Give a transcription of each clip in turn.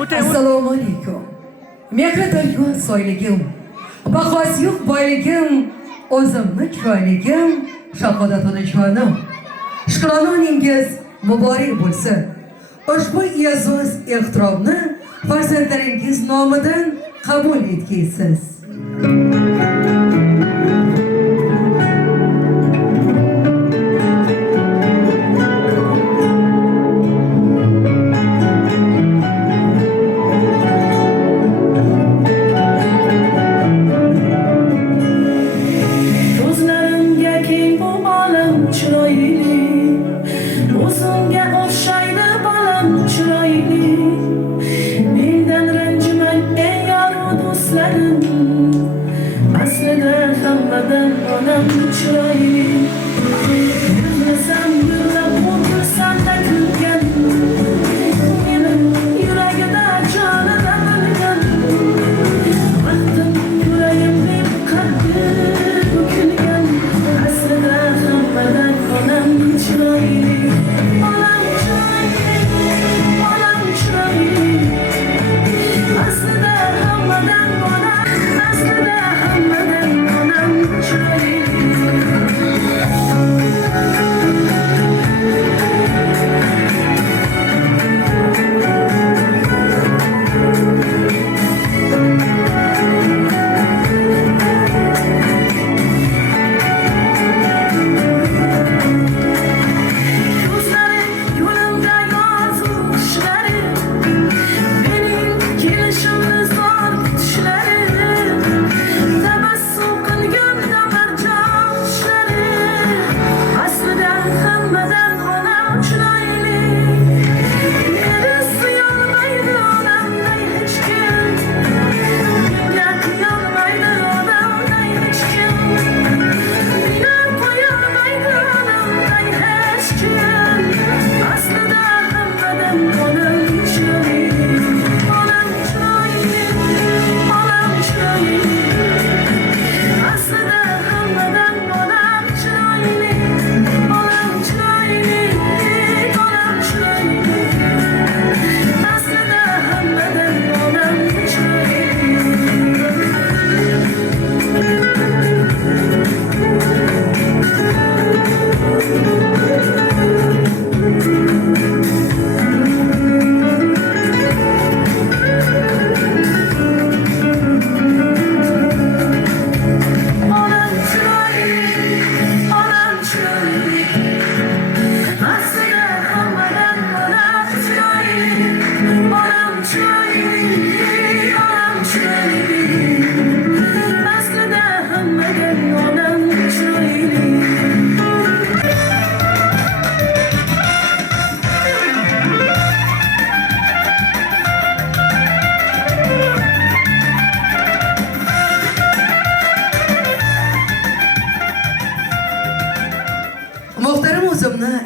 Assalomu alaykum. Mehri daryo soyligim, bahosi yo'q boyligim, o'zimni chiroyligim, shahodat onajonim. Shukrononingiz muborak bo'lsin. Ushbu e'zoz ehtiromni farzandlaringiz nomidan qabul etgaysiz.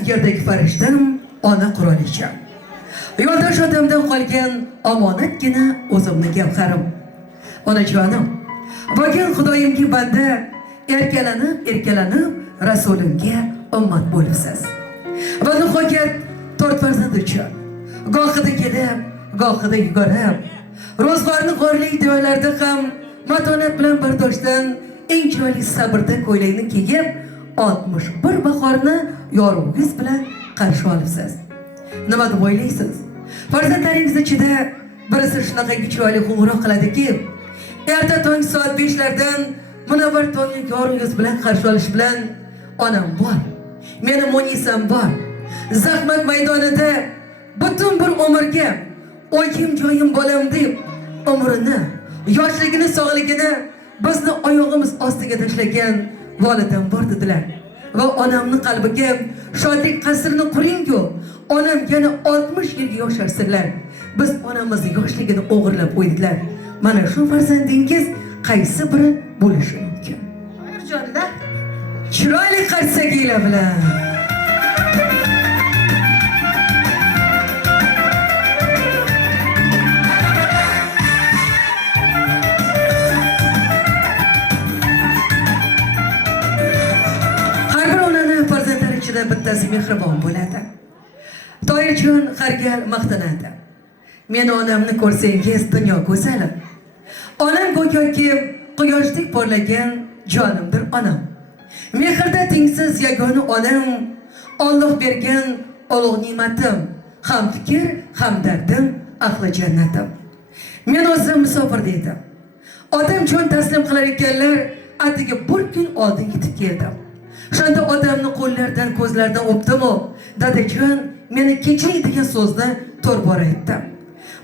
Yerdagi farishtam, ona qurolicham. Yo'ldosh odamdan qolgan omonatgina o'zimni gavharim. Onajonim, bugun Xudoyimga banda erkalanib Rasulimga ummat bo'libsiz. Va nihoyat 4 farzand uchun gohida kelib, gohida yugurib, ro'zg'orni g'orli duolarda ham matonat bilan bardoshdan eng chiroyli sabrda ko'ylakni kiyib 61 bahorni yorug'ingiz bilan qarshi olibsiz. Nima deb o'ylaysiz? Farzandlaringiz ichida birisi shunaqa chiroyli qo'ng'iroq qiladiki, erta tong soat 5 lardan munavvar tonglik yorug'ingiz bilan qarshi olish bilan onam bor, meni Munisam bor. Zahmat maydonida butun bir umrga o'yim joyim bo'lam deb umrini, yoshligini, sog'ligini bizni oyog'imiz ostiga tashlagan volidam bor dedilar. Va onamning qalbiga shodlik qasrini quring-ku, onam yana 60 yilga yosharsinlar. Biz onamizni yoshligini o'g'irlab qo'ydilar. Mana shu farzandingiz qaysi biri bo'lishi mumkin? Xayrjonlar, chiroyli qarsakinglar bilan. bittasi mehribon bo'ladi. Toyirjon har gal maqtanadi. Meni onamni ko'rsangiz dunyo go'zali. Onam go'yoki quyoshdek porlagan jonimdir onam. Mehrda tengsiz yagona onam, Alloh bergan ulug' ne'matim, ham fikr, ham dardim, ahli jannatim. Men o'zim musofirda edim. Otam jon taslim qilar ekanlar, atigi bir kun oldin yetib keldim. Shunda odamni qo'llaridan, ko'zlaridan o'pdim-u, dadajon, meni kechiring degan so'zni to'rbora aytdim.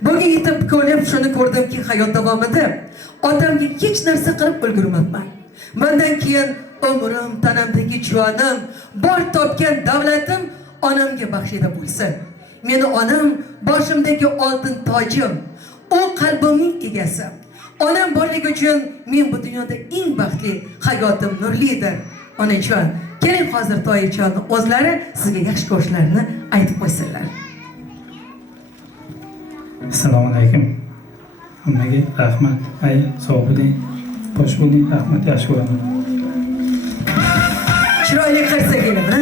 Bugun yetib ko'rib shuni ko'rdimki, hayot davomida otamga hech narsa qilib ulgurmabman. Bundan keyin umrim, tanamdagi jonim, bor topgan davlatim onamga baxshida bo'lsin. Meni onam boshimdagi oltin tojim, u qalbimning egasi. Onam borligi uchun men bu dunyoda eng baxtli, hayotim nurlidir. Onajon, keling hozir toyachonni o'zlari sizga yaxshi qo'shiqlarni aytib qo'ysinlar. Assalomu alaykum. Hammaga rahmat. Ay, sog' bo'ling. Bosh bo'ling. Rahmat, yaxshi ko'raman. Chiroyli qarsak edi, ha?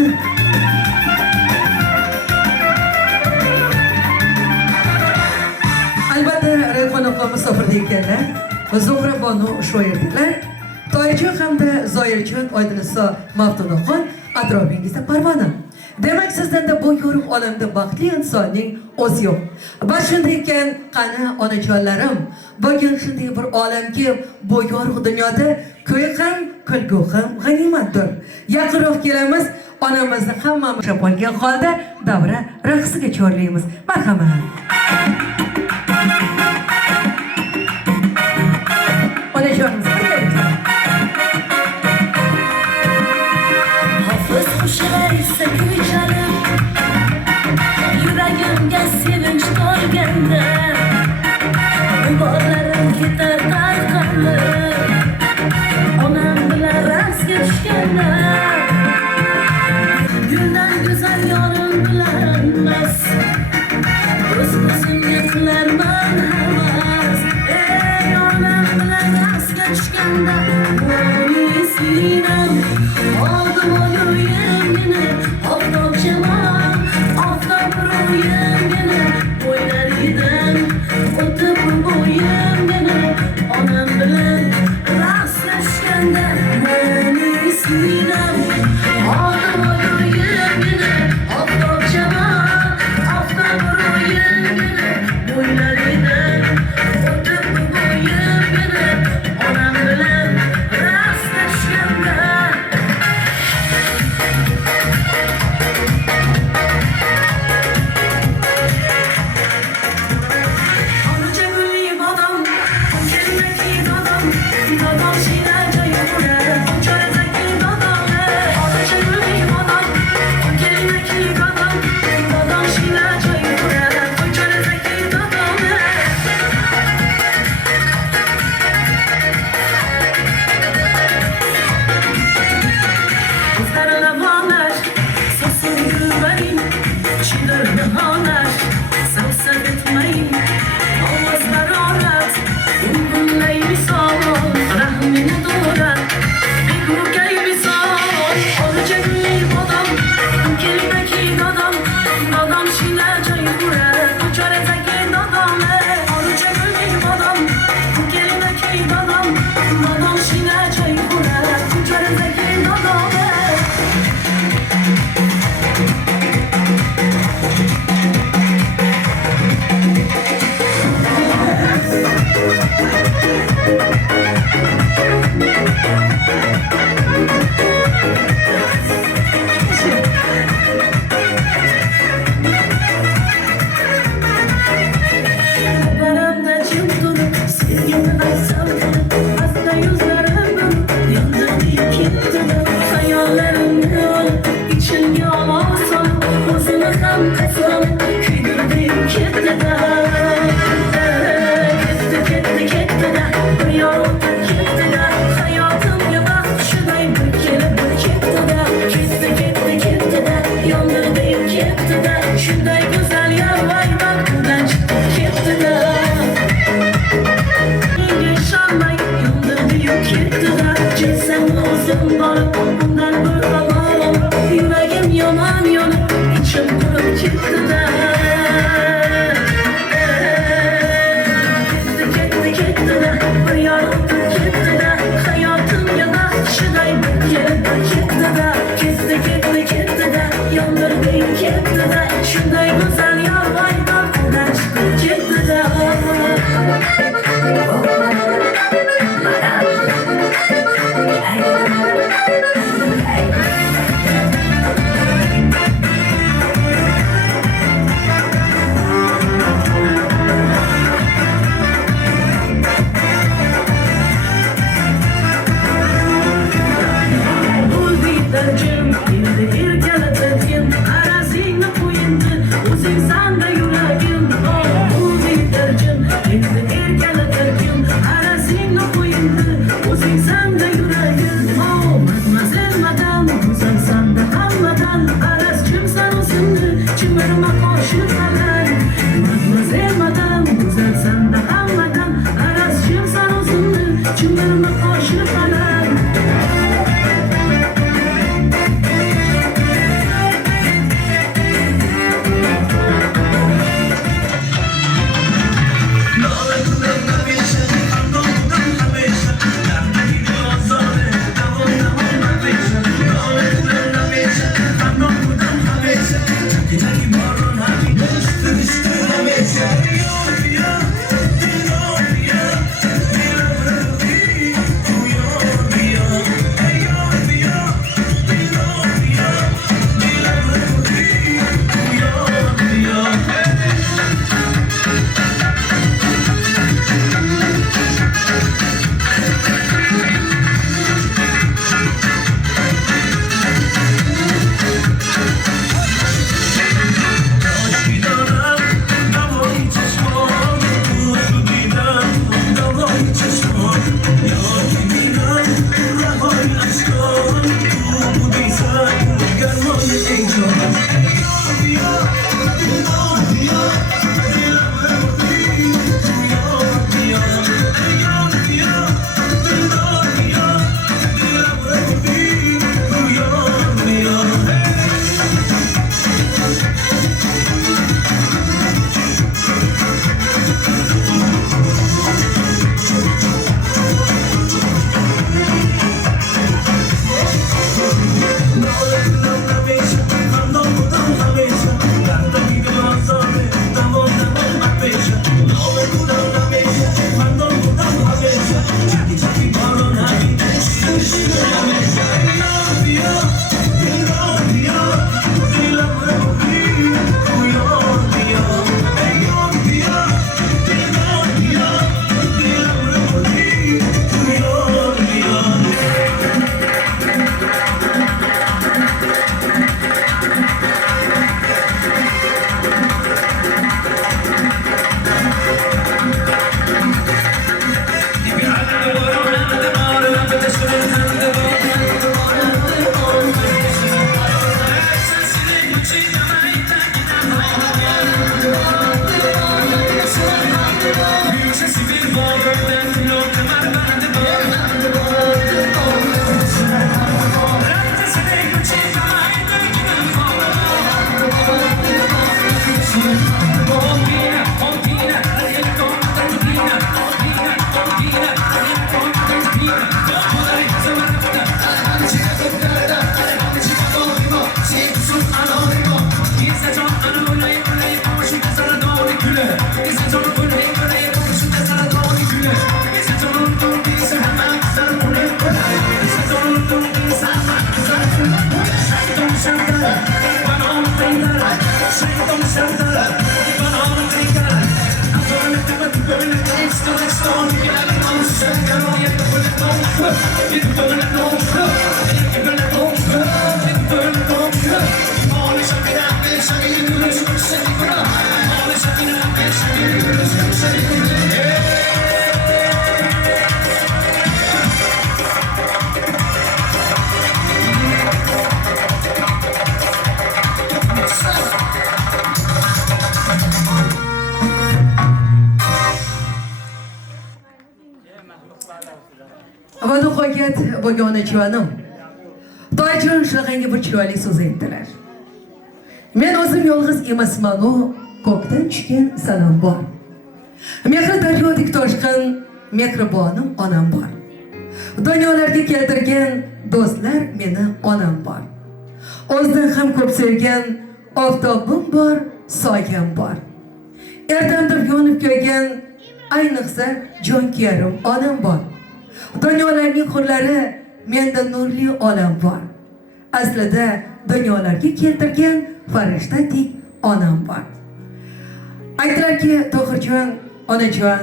Albatta, Rayhon opa musofirda ekanlar. Zuhra bonu shoirdilar. Toyjon hamda Zoirjon Oydiniso Maftunoxon atrofingizda parvona. Demak, sizdan bu yorug' olamda baxtli insonning o'zi yo'q. Va shunday ekan, qani onajonlarim, bugun shunday bir olamki, bu yorug' dunyoda ko'y ham, kulgu ham g'animatdir. Yaqinroq kelamiz, onamizni hammamiz bo'lgan holda davra raqsiga chorlaymiz. Marhamat. Onajonimiz Yuragimga sevinch to'lganda, g'uborlarim ketar tarqalib, onam bilan raqsga tushganda, guldan go'zal yorim bilan emas, o'zimga qilarman havas. Ey onam bilan raqsga tushganda, mo'min sinam, oldim o'yimgina, oftob shamol, oftob ro'yimgina, bo'ylaridan o'tib bo'yimgina, onam bilan raqslashganda, mo'min sinam, oldim o'yimgina, oftob shamol, oftob ro'yimgina, bo'ylaridan o'tib bo'yimgina, onam bilan raqslashganda. Avadu qo'ygat bo'lgani jonim. Toyjon shag'anga bir chiroyli so'z aytdilar. Men o'zim yolg'iz emasman, u ko'kdan tushgan sanam bor. Mehri daryodek toshqin mehribonim onam bor. Dunyolarga keltirgan do'stlar meni onam bor. O'zidan ham ko'p sevgan oftobim bor, soyam bor. Erdamda yonib ko'ygan ayniqsa jonkiyarim onam bor. Dunyolarning hurlari menda nurli olam bor. Aslida dunyolarga keltirgan farishtadek onam bor. Aytdilarki, Tohirjon, onajon,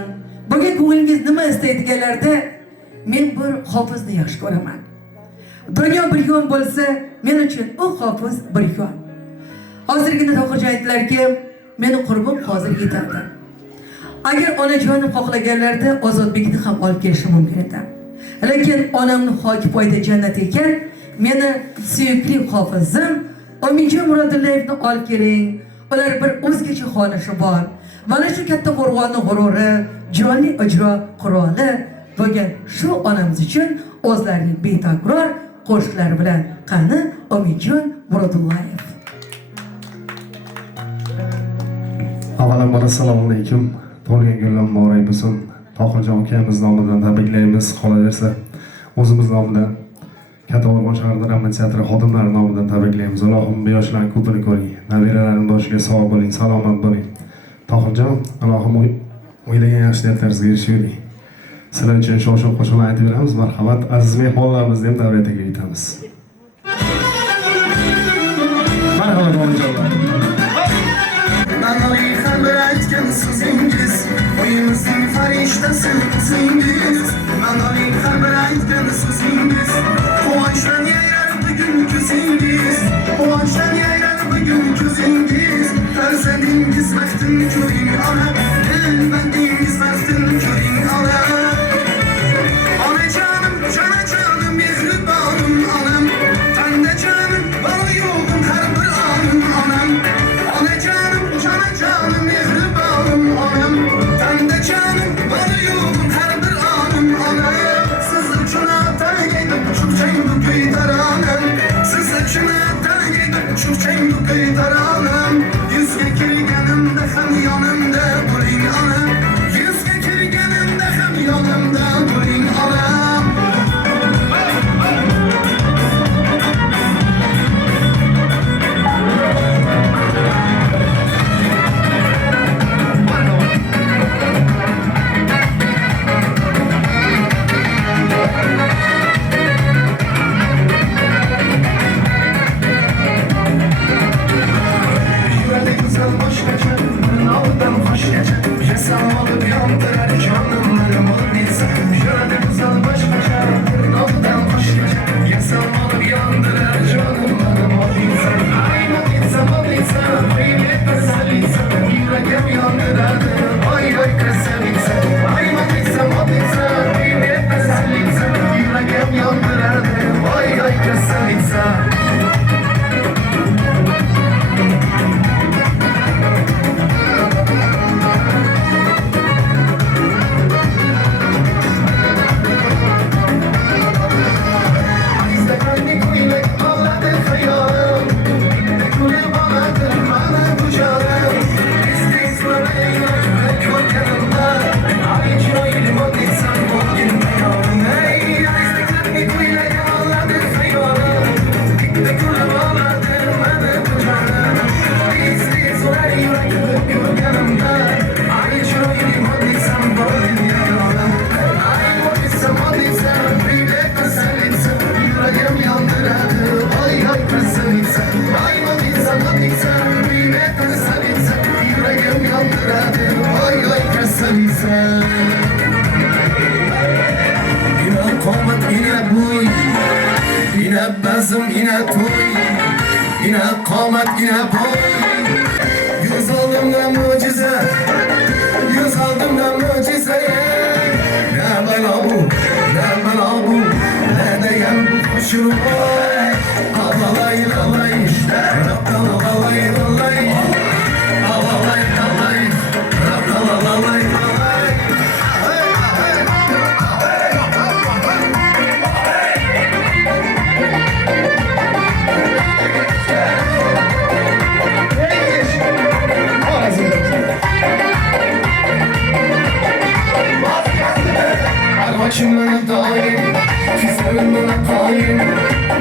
bugun ko'nglingiz nima istaydiganlarda men bir hofizni yaxshi ko'raman. Dunyo bir yon bo'lsa, men uchun u hofiz bir yon. Hozirgina Tohirjon aytdilarki, meni qurbim hozir yetadi. Agar onajonim xohlaganlarda Ozodbekni ham olib kelishi mumkin edi. Lekin onamni hoki poyda jannat ekan, meni suyukli hofizim Ominjon Murodillayevni olib keling. Ular bir o'zgacha xonashi bor. Mana shu katta qo'rg'onning g'ururi, jonli ijro quroli bo'lgan shu onamiz uchun o'zlarining betakror qo'shiqlari bilan qani Ominjon Murodillayeva. Avvalambor assalomu alaykum. Tug'ilgan kunlar muborak bo'lsin. Tohirjon akamiz nomidan tabriklaymiz. Qolaversa, o'zimiz nomidan Katta Qo'rg'on shahar drama teatri xodimlari nomidan tabriklaymiz. Allohim bu yoshlarning ko'pini ko'ring. Nabiralaring boshiga sog' bo'ling, salomat bo'ling. Tohirjon, Allohim o'ylagan yaxshiliklaringizga erishing. Sizlar uchun shov-shuv qo'shiqlar aytib beramiz. Marhamat, aziz mehmonlarimizni ham davratiga yetamiz. Marhamat, onajonlar. Nanoyi xabar aytgan so'zingiz, o'yimizning farishtasi o'zingiz. Nanoyi xabar aytgan so'zingiz, quvonchdan yayrar bugun ko'zingiz. Quvonchdan yayrar bugun ko'zingiz. Farzandingiz baxtini ko'ring ona, bandingiz baxtini ko'ring ona. Onajonim, jonajonim, mehribonim onam. Tanda jonim, bor yo'g'im har bir onim onam. Onajonim, jonajonim, mehribonim onam. Tanda jonim, bor yo'g'im har bir onim onam. Siz uchun ataydim chuqchang bu kuy taronam. Siz uchun ataydim chuqchang bu kuy taronam. Yuzga kirganimda ham yonimda bo'ling onam. Yuzga kirganimda ham yonimda bo'ling onam. to'y Yine qomat yine boy Göz aldımdan mucize Göz aldımdan mucize Ne bela bu Ne bela bu Ne deyem bu koşu Alalay lalay Alalay lalay Alalay lalay Alalay lalay Arvaçımın daim, kızlarım bana daim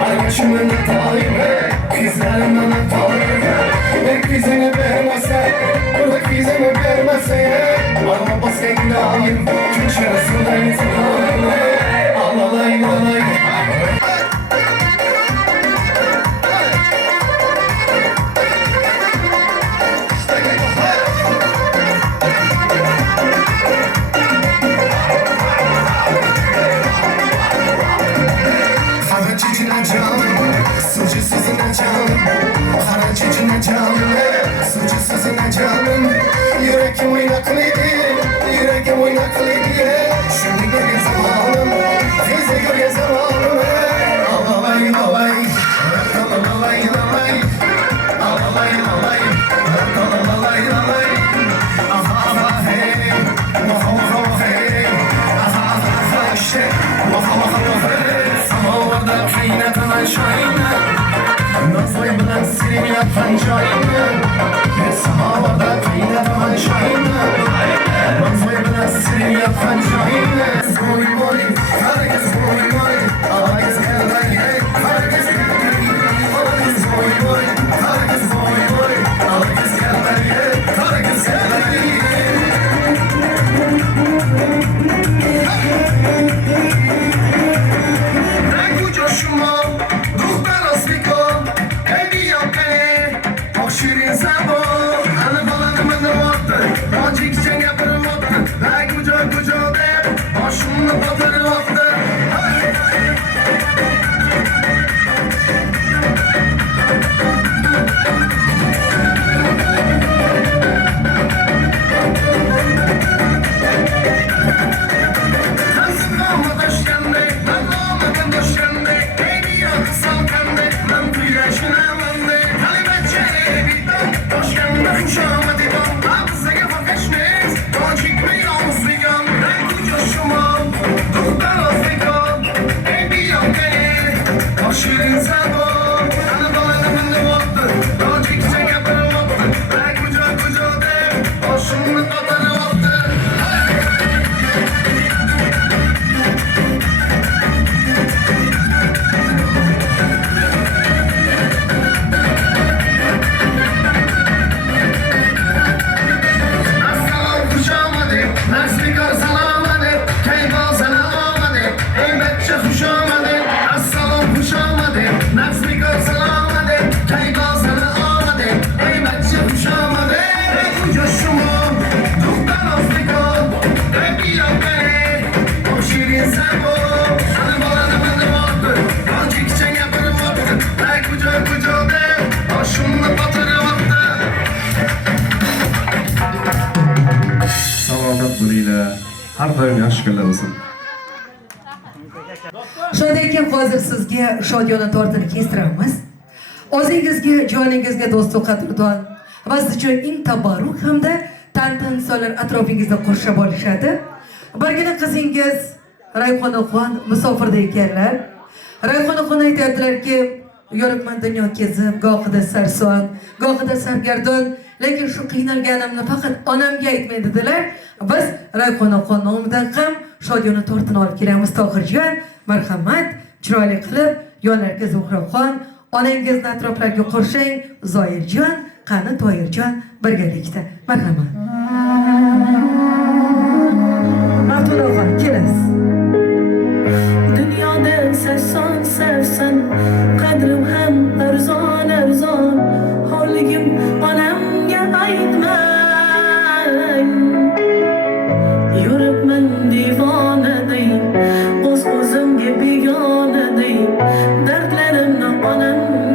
Arvaçımın daim, kızlarım bana daim Kızını vermezse, burada kızını vermezse Arva basken daim, Türkçe sudayız daim Alalay lalay Kara çiçine canım, sıcı sızına canım Kara çiçine canım, sıcı sızına canım Yürekim oynaklıydı, yürekim oynaklıydı Şimdi gölge zamanım, teyze gölge zamanım Alalay lalay, alalay lalay Alalay lalay, alalay lalay Aha aha hey, aha aha hey Aha aha işte, aha aha hey Samavarda kaynatan çayını Nazlı bilen seni yapan çayını Samavarda kaynatan çayını Nazlı bilen seni yapan çayını Boy boy, herkes boy boy Herkes gelden hey, herkes gelden Herkes boy boy, herkes boy boy Herkes gelden hey, herkes gelden Rengu coşma, ruh berasliko Evi yapene, o şirin sabo Anı falanımın vakti, acık çenge bir vakti Rengu coşma de, başımda batır vakti Şirin sabo, ana balanımın vakti, acık çenge bir vakti, ben kucak de, başımda batır vakti. Assalam kuşamadı, naslikar salamadı, keyfa salamadı, eybetçe kuşamadı. Assalam kuşamadı, naslikar salamadı, keyfa salamadı, eybetçe kuşamadı. Ey coşumum, ruhtan aslikar, ebi yapene, o şirin sabo, sana balanımın vakti, azıcık çenge bir vakti, ey kucak de, başımda batır vakti. Salomat bo'linglar. Har doim yaxshi kunlar bo'lsin. Shunday ekan hozir sizga shodiyona tortini kestiramiz. O'zingizga, joningizga do'stu qadrdon va siz uchun eng tabarruk hamda tantanalar atrofingizda qurshab olishadi. Birgina qizingiz Rayxonaxon musofirda ekanlar. Rayxonaxon aytadilarki, yuribman dunyo kezib, gohida sarson, gohida sargardon, lekin shu qiynalganimni faqat onamga aytmay dedilar. Biz Rayxonaxon nomidan ham shodiyona tortini olib kelamiz. Tohirjon, marhamat, chiroyli qilib yonlarga Zuhraxon, onangizni atroflarga qurshang. Zoirjon, qani Toyirjon birgalikda. Marhamat. Maftunaxon, kelasiz. Dünyada sevsen sevsen Kadrim hem erzon erzon Holligim onamga aytmang Yuribman divonaday O'z o'zimga begonaday Dardlarimni onamga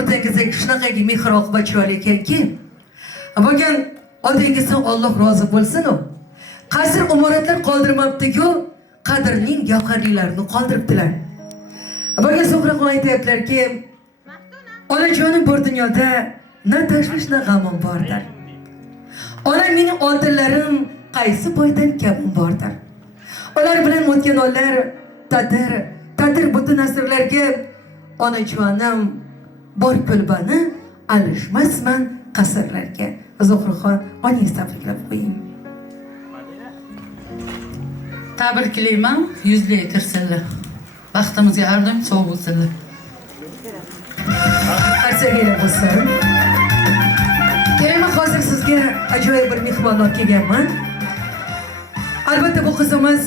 o'rtangizdagi shunaqangi mehr oqibat chiroyli ekanki, bo'lgan otingizdan Alloh rozi bo'lsin-u. Qasr imoratlar qoldirmabdi-ku, qadrning gavharlilarini qoldiribdilar. Bo'lgan Zuhraxon aytayaptilarki, onajonim bor dunyoda na tashvish na g'amim bordir. Onam mening oltinlarim qaysi boydan kamim bordir. Ular bilan o'tgan oylar tadir butun asrlarga onajonim bor kulbani alishmasman qasrlarga. Zuhraxon oningiz tabriklab qo'ying. Tabriklayman, yuzli kirsinlar. Vaqtimizga har doim sog' bo'lsinlar. Arsaga bo'lsin. Keyin hozir sizga ajoyib bir mehmon olib kelganman. Albatta bu qizimiz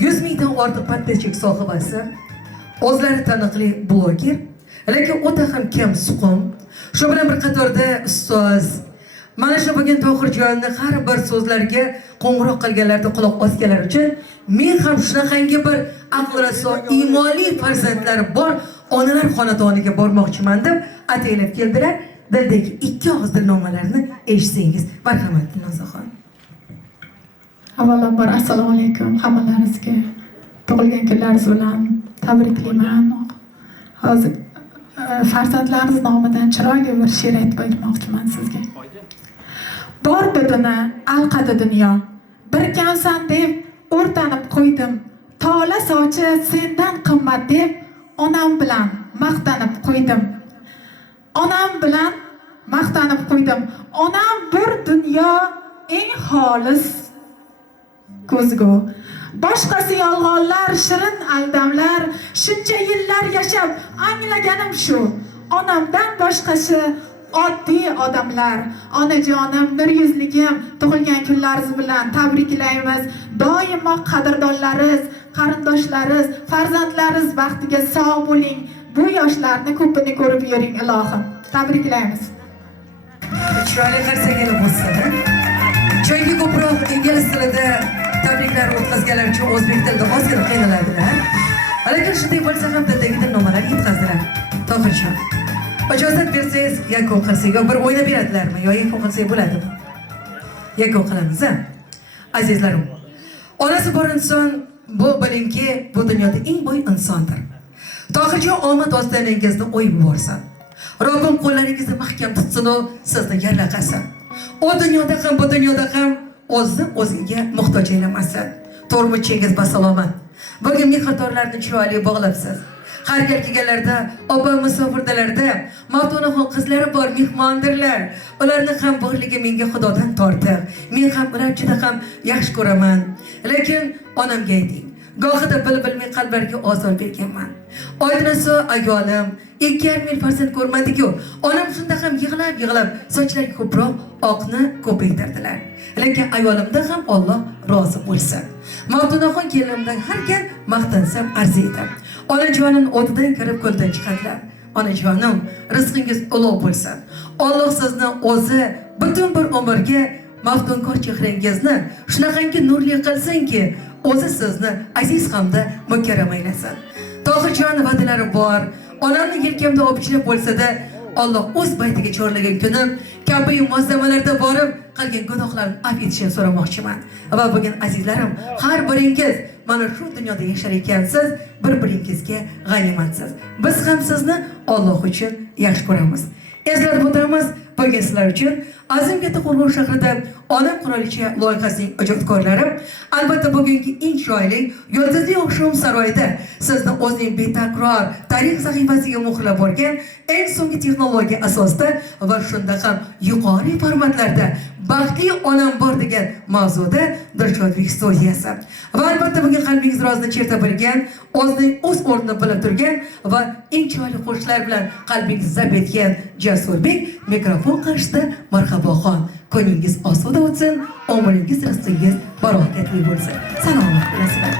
100 mingdan ortiq pattechik sohibasi, o'zlari taniqli bloger, lekin o'ta ham kam suqum. Shu bilan bir qatorda ustoz. Mana shu bo'lgan Tohirjonning har bir so'zlariga qo'ng'iroq qilganlarda quloq osganlar uchun men ham shunaqangi bir aql raso iymonli farzandlari bor onalar xonadoniga bormoqchiman deb ataylab keldilar. Dildagi ikki og'iz dilnomalarni eshitsangiz, marhamat Dilnozaxon. Avvalambor assalomu alaykum hammalaringizga. Tug'ilgan kunlaringiz bilan tabriklayman. Hozir farzandlaringiz nomidan chiroyli bir she'r aytib o'tmoqchiman sizga. Bor bedini alqadi dunyo. Bir kamsan deb o'rtanib qo'ydim. Tola sochi sendan qimmat deb onam bilan maqtanib qo'ydim. Onam bilan maqtanib qo'ydim. Onam bir dunyo eng xolis ko'zgu. Boshqasi yolg'onlar, shirin aldamlar, shuncha yillar yashab anglaganim shu. Onamdan boshqasi oddiy odamlar. Onajonim, nur yuzligim, tug'ilgan kunlaringiz bilan tabriklaymiz. Doimo qadrdonlaringiz, qarindoshlaringiz, farzandlaringiz baxtiga sog' bo'ling. Bu yoshlarni ko'pini ko'rib yuring ilohim. Tabriklaymiz. Chiroyli qarsagini bo'lsin. Chunki ko'proq ingliz tilida tabriklar o'tkazganlar uchun o'zbek tilida ozgina qiynaladilar. Lekin shunday bo'lsa ham tildagi dilnomalar yetkazdilar. Tohirjon, ijozat bersangiz yakun qilsak, yo bir o'ynab beradilarmi, yo yakun qilsak bo'ladimi? Yakun qilamiz, ha? Azizlarim, onasi bor inson bu bilingki, bu dunyoda eng boy insondir. Tohirjon omad ostonangizda o'yib borsin. Robbim qo'llaringizni mahkam tutsin u sizni yarlaqasin. O dunyoda ham bu dunyoda ham o'zni o'ziga muhtoj aylamasın. Turmuchingiz basalomat. Bugun mehrtorlarni chiroyli bog'labsiz. Har gal kelganlarda, opa musofirdalarda Mavtonaxon qizlari bor, mehmondirlar. Ularni ham borligi menga Xudodan tortiq. Men ham ular juda ham yaxshi ko'raman. Lekin onamga ayting. Gohida bilmay qalblarga ozor berganman. Oydinasi ayolim 2,5 yil farzand ko'rmadi-ku. Onam shunda ham yig'lab sochlariga ko'proq oqni ko'paytirdilar. Lekin ayolimda ham Alloh rozi bo'lsin. Mavtonaxon kelinimdan har gal maqtansam arziydi. Onajonim o'tidan kirib ko'ldan chiqadilar. Onajonim, rizqingiz ulug' bo'lsin. Alloh sizni o'zi butun bir umrga maftunkor chehrangizni shunaqangi nurli qilsinki, o'zi sizni aziz hamda mukarram aylasin. Tohirjon va'dalari bor. Onamni yelkamda opichlab bo'lsa-da, Alloh o'z baytiga chorlagan kunim kabi muassamalarda borib, qilgan gunohlarimni afv etishini so'ramoqchiman. Va bugun azizlarim, har biringiz mana shu dunyoda yashar ekansiz, bir-biringizga g'animatsiz. Biz ham sizni Alloh uchun yaxshi ko'ramiz. Eslatib o'tamiz, bugun sizlar uchun Azimkata Qo'rg'on shahrida Onam qirolicha loyihasining ijodkorlari albatta bugungi eng chiroyli yulduzli oqshom saroyida sizni o'zining betakror tarix sahifasiga muhrlab borgan eng so'nggi texnologiya asosida va shunda ham yuqori formatlarda baxtli onam bor degan mavzuda Dilshodbek studiyasi. Va albatta bugun qalbingiz rozini cherta bilgan, o'zining o'z o'rnini bilib turgan va eng chiroyli qo'shiqlar bilan qalbingizni zabt etgan Jasurbek mikrofon qarshida marhaboxon. Kuningiz osuda o'tsin, omulingiz, rizqingiz barakatli bo'lsin. Salomat bo'lasizlar.